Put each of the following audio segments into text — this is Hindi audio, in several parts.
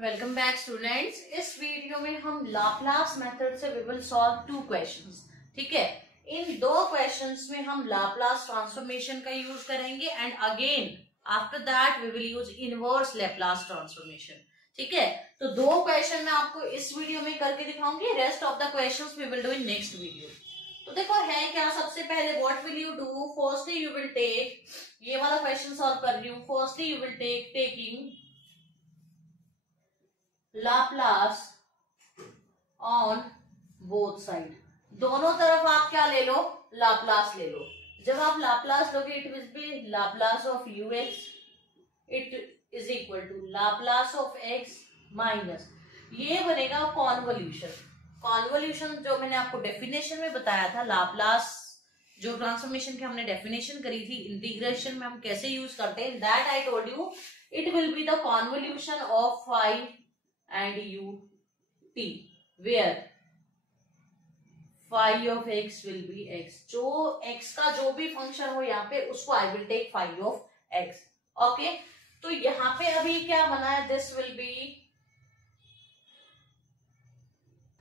Welcome back students. इस वीडियो में हम लाप्लास मेथड से we will solve two questions. ठीक है, इन दो क्वेश्चंस में हम लाप्लास ट्रांसफॉर्मेशन का यूज करेंगे and again after that we will use inverse Laplace transformation. ठीक है, तो दो क्वेश्चन मैं आपको इस वीडियो में करके दिखाऊंगी, rest of the questions we will do in next video. तो देखो है क्या, सबसे पहले what will you do, firstly you will take, ये वाला क्वेश्चन सॉल्व कर रही हूँ, firstly you will take taking Laplace on both side. दोनों तरफ आप क्या ले लो, लाप्लास ले लो। जब आप लाप्लास लोगे it will be Laplace of U X, it is equal to Laplace of X minus, ये बनेगा कॉन्वोल्यूशन। कॉन्वोल्यूशन जो मैंने आपको डेफिनेशन में बताया था, लाप्लास जो ट्रांसफॉर्मेशन की हमने डेफिनेशन करी थी, इंटीग्रेशन में हम कैसे यूज करते हैं, that I told you it will be the convolution of phi and ut where phi of x will be x। जो x का जो भी फंक्शन हो यहाँ पे उसको I will take phi of x। Okay, तो यहाँ पे अभी क्या बना है, दिस विल बी,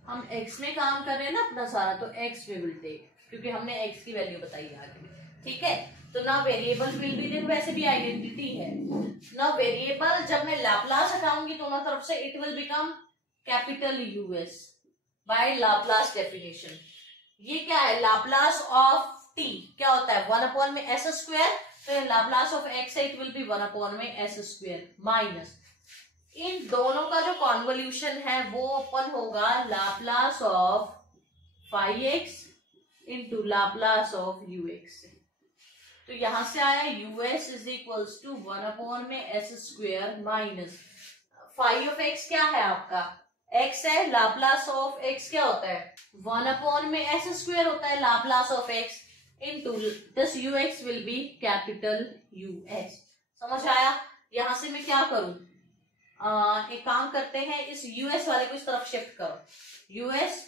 हम x में काम कर रहे हैं ना अपना सारा, तो x we will take क्योंकि हमने x की वैल्यू बताई है आगे। ठीक है, तो ना वेरिएबल विल बी, देखो वैसे भी आइडेंटिटी है ना, वेरिएबल जब मैं लाप्लास हटाऊंगी दोनों तरफ से it will become capital U S by Laplace definition. ये क्या है, लाप्लास ऑफ टी क्या होता है, 1 में एस स्क्वायर, तो लाप्लास ऑफ एक्स है इट विल बी 1 में एस स्क्वायर माइनस, इन दोनों का जो कॉन्वोल्यूशन है वो अपन होगा Laplace of phi X into Laplace of U X. तो यहां से आया यूएस इज इक्वल्स टू 1 में S square minus phi of X क्या है आपका, एक्स है, लाप्लास ऑफ एक्स क्या होता है 1 में एस स्क्वेयर होता है, Laplace of x into this you x will be capital you x. समझ आया। यहां से मैं क्या करूं, एक काम करते हैं, इस यूएस वाले को इस तरफ शिफ्ट करो, यूएस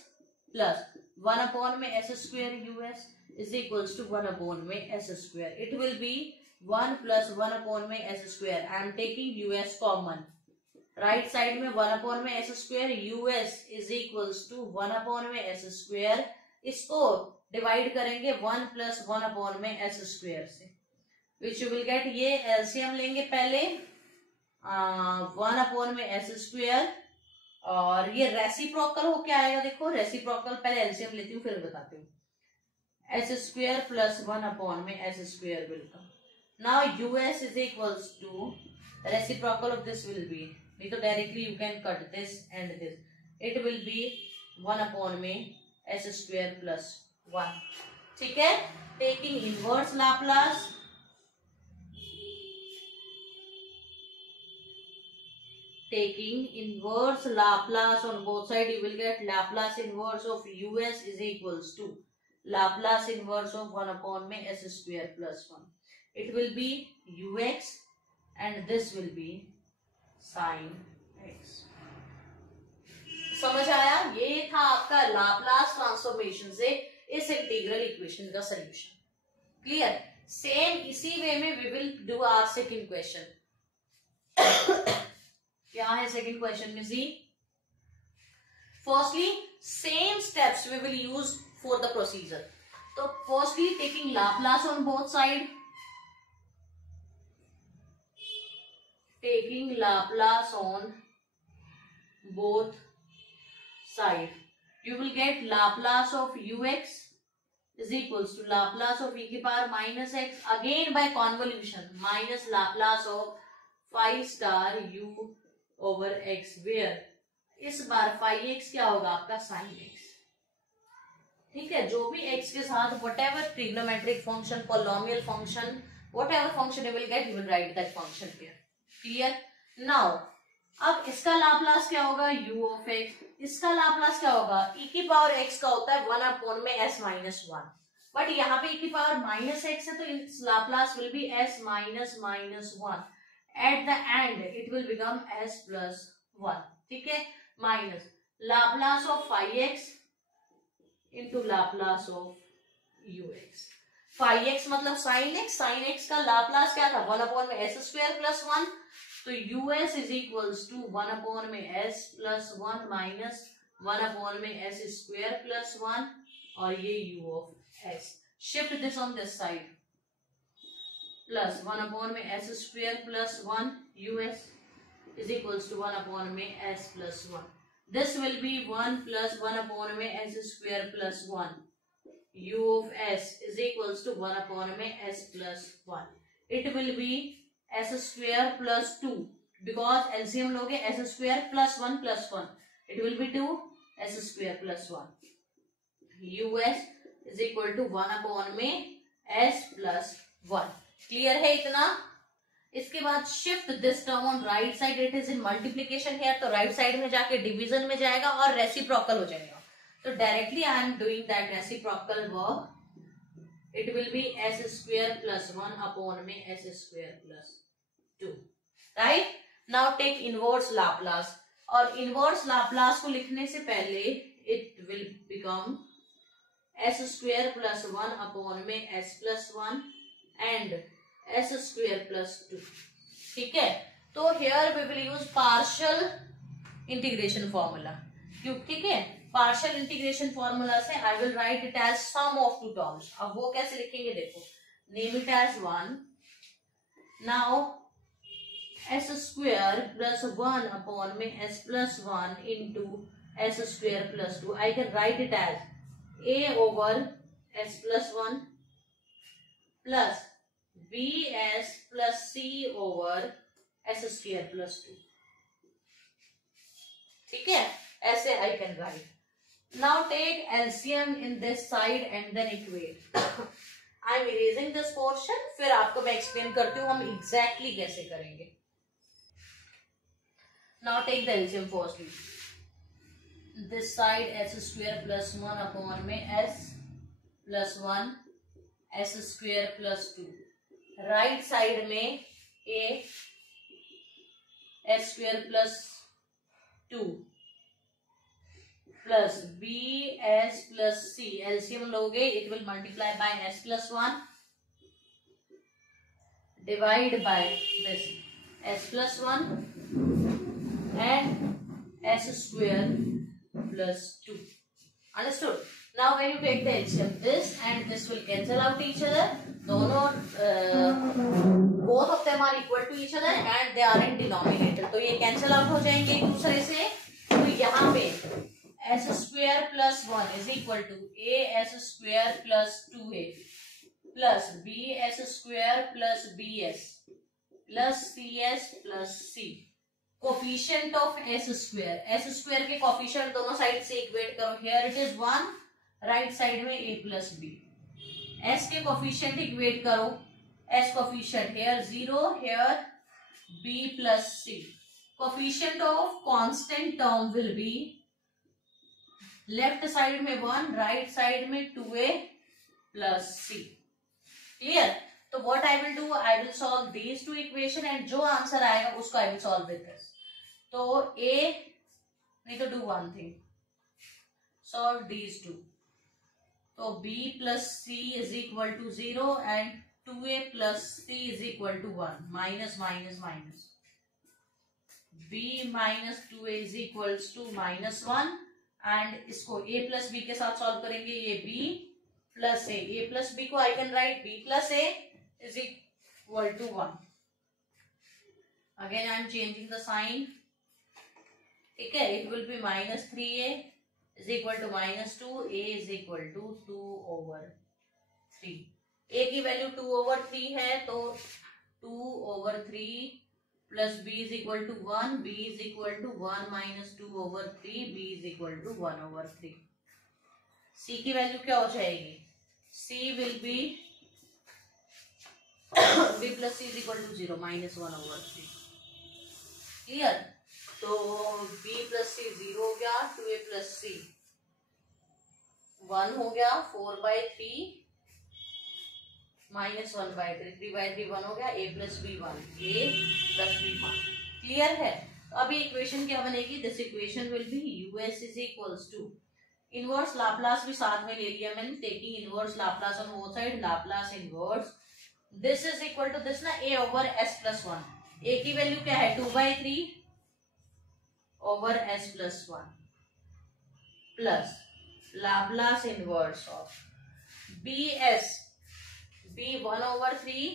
प्लस 1 में S square US is equals to 1 में s square, it will be 1 plus 1 में s square, I am taking us common, right side में 1 में s square, us is equals to 1 में s square, इसको डिवाइड करेंगे 1 plus 1 में s square से, which you will get, ये एलसीएम लेंगे पहले 1 में s square, और ये रेसिप्रोकल हो क्या आएगा, देखो रेसिप्रोकल, पहले एलसीएम लेती हूँ फिर बताती हूँ, एस स्क्वेयर प्लस 1 में S square will come, now U S is equals to reciprocal of this will be, नहीं तो directly you can cut this and this, it will be 1 में एस स्क्वेयर प्लस 1। ठीक है, taking inverse Laplace, taking inverse Laplace on both sides, you will get Laplace inverse of us is equals to Laplace inverse of 1 में s square plus 1, it will be ux and this will be sin x। समझ आया, ये था आपका लाप्लास ट्रांसफॉर्मेशन से इस इंटीग्रल इक्वेशन का सॉल्यूशन। क्लियर, सेम इसी वे में we will do our second question. क्या है सेकंड क्वेश्चन में, see firstly same steps we will use for the procedure. तो firstly taking Laplace on both side, taking Laplace on both side, you will get Laplace of ux is equals to Laplace of e की power minus x, again by convolution minus Laplace of phi star u over x, where इस बार phi x क्या होगा आपका sin x। ठीक है, जो भी x के साथ whatever trigonometric function, polynomial function, whatever function you will get, you will write that function here। Clear? Now अब इसका लाप्लास क्या होगा u of x, इसका लाप्लास क्या होगा, e की पावर x का होता है 1 में s माइनस 1, बट यहाँ पे e की पावर माइनस x है तो इस Laplace will be s minus minus 1, at the end it will become s plus 1। ठीक है, minus Laplace of phi x into Laplace of ux, phi x मतलब sin x, sin x का लाप्लास क्या था 1 में s स्क्वायर प्लस 1, तो यूएस इज इक्वल्स टू 1 में एस प्लस 1 माइनस 1 में एस स्क्वायर प्लस 1 और ये U of S. Shift this on this side plus 1 में S square plus 1 U S is equals to 1 में S plus 1. This will be 1 plus 1 में S square plus 1 u of s is equals to 1 में s plus 1. It will be s square plus 2 because LCM लोगे s square plus 1 plus 1. It will be 2 s square plus 1. us is equal to 1 में s plus 1. Clear है इतना? इसके बाद shift this term on right side. It is in multiplication here. तो right side में जाके division में जाएगा और reciprocal हो जाएगा. So directly I am doing that reciprocal work. It will be s square plus 1 में s square plus 2. Right? Now take inverse Laplace. और inverse Laplace को लिखने से पहले it will become s square plus 1 में s plus 1 and s square plus 2. ठीक है? तो here we will use partial integration formula. क्यों? ठीक है? पार्शियल इंटीग्रेशन फॉर्मूला से I will write it as sum of two terms. अब वो कैसे लिखेंगे देखो. Name it as 1. Now S square plus 1 में S plus 1 into S square plus 2. I can write it as A over S plus 1 plus B S plus C over S square plus 2. ठीक है? ऐसे I can write. Now take LCM in this side and then equate. I am erasing this portion. फिर आपको मैं explain करती हूँ हम exactly कैसे करेंगे. Now take the LCM firstly. This side s square plus 1 में s plus 1 s square plus 2. Right side में a s square plus 2. Plus B S plus C. LCM लोगे it will multiply by S plus 1 divide by this S plus 1 and S square plus 2. Understood? Now when you take the LCM this and this will cancel out each other. दोनों both of them are equal to each other and they are in denominator. तो ये कैंसल आउट हो जाएंगे एक दूसरे से. तो यहाँ पे s square plus 1 is equal to a s square plus 2a plus b s square plus bs plus cs plus c. Coefficient of s square. s square के कोफिशिएंट दोनों साइड से इक्वेट करो. here it is 1, right side में a plus b. s के कोफिशिएंट इक्वेट करो. s coefficient here 0, here b plus c. Coefficient of constant term will be left side में 1, राइट साइड में 2a प्लस c. क्लियर? तो what I will do, I will solve these two equation and जो आंसर आएगा उसको I will solve with this. तो a नहीं तो do one thing, solve these two. तो b plus c is equal to 0 and 2a plus c is equal to 1. Minus minus minus. b minus 2a is equal to -1 and इसको a प्लस बी के साथ सॉल्व करेंगे. ये b plus a plus B को I can write b plus a is equal to 1. Again I am changing the sign. ठीक है? It will be -3a is equal to -2, a is equal to 2/3. a की वैल्यू 2/3 है तो 2/3 plus b is equal to 1, b is equal to 1 minus 2/3, b is equal to 1/3. c की वैल्यू क्या हो जाएगी? c will be b plus c is equal to 0 minus 1/3. Clear? तो b प्लस c 0 हो गया, 2a प्लस c 1 हो गया, 4/3 माइनस 1/3, 3/3 1 हो गया, a plus b 1, a plus b 1. Clear है? तो अभी इक्वेशन क्या बनेगी? This equation will be us is equals to inverse Laplace भी साथ में ले लिया मैंने. Taking inverse Laplace on both side, Laplace inverse this is equal to this ना a over s plus 1. A की वैल्यू क्या है 2/3 over s plus 1 plus Laplace inverse of bs b 1/3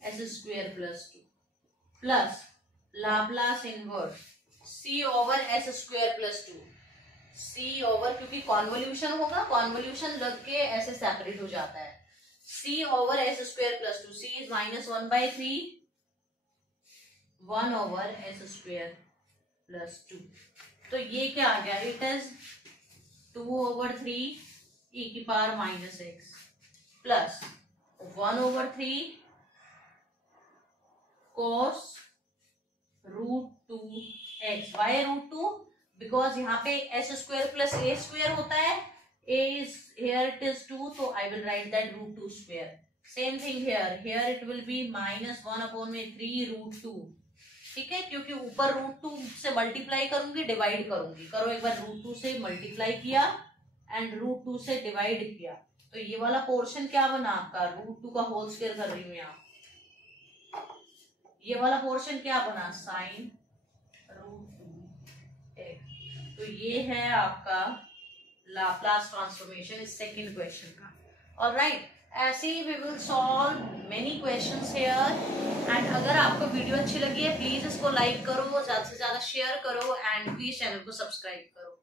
s square plus 2 plus Laplace inverse c over s square plus 2 c over, क्योंकि कॉन्वोल्यूशन होगा, कॉन्वोल्यूशन लग के ऐसे सेपरेट हो जाता है, c over s square plus 2, c is -1/3 1 over s square plus 2। तो ये क्या आ गया, इट इज 2/3 e की power -x plus 1/3 cos √2x। Why √2? Because यहाँ पे s square plus a square होता है, a is here it is 2, so I will write that √2 square. Same thing here it will be -1/3 √2। ठीक है, क्योंकि ऊपर √2 से मल्टीप्लाई करूंगी, डिवाइड करूंगी, करो एक बार, √2 से मल्टीप्लाई किया एंड √2 से डिवाइड किया, तो ये वाला पोर्शन क्या बना आपका, √2 का होल स्क्वायर कर रही हूं यहाँ, ये वाला पोर्शन क्या बना, साइन √2x। तो ये है आपका लाप्लास ट्रांसफॉर्मेशन इस सेकंड क्वेश्चन का। ऑलराइट, ऐसे ही we will solve many questions here. And अगर आपको वीडियो अच्छी लगी है प्लीज इसको लाइक करो, ज्यादा से ज्यादा शेयर करो एंड प्लीज चैनल को सब्सक्राइब करो।